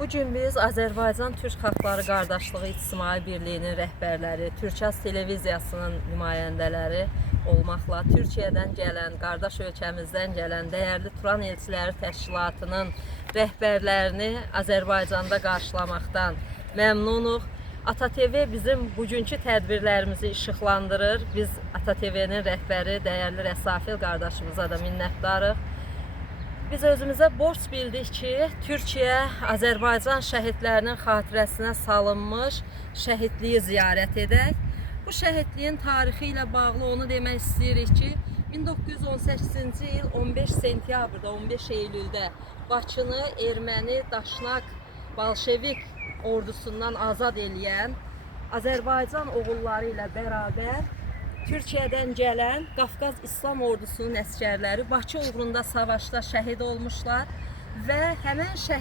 Bugün biz Azərbaycan Türk Xalqları Qardaşlığı İctimai Birliyinin rəhbərləri, Türkças televiziyasının nümayəndələri olmaqla Türkiyədən gələn, qardaş ölkəmizdən gələn dəyərli Turan Elçiləri Təşkilatının rəhbərlərini Azərbaycanda qarşılamaqdan məmnunuq. ATV bizim bugünkü tədbirlərimizi işıqlandırır. Biz ATV'nin rəhbəri, dəyərli Rəsafil qardaşımıza da minnətdarıq. Biz özümüzə borc bildik ki, Türkiyə Azərbaycan şəhidlərinin xatirəsinə salınmış şəhidliyi ziyarət edək. Bu şəhidliyin tarixi ilə bağlı onu demək istəyirik ki, 1918-ci il 15 sentyabrda, 15 Eylüldə Bakını erməni daşnaq Bolşevik ordusundan azad eləyən Azərbaycan oğulları ilə bərabər Türkiyədən gələn Qafqaz İslam ordusunun əsgərləri Bakı uğrunda savaşda şəhid olmuşlar və həmən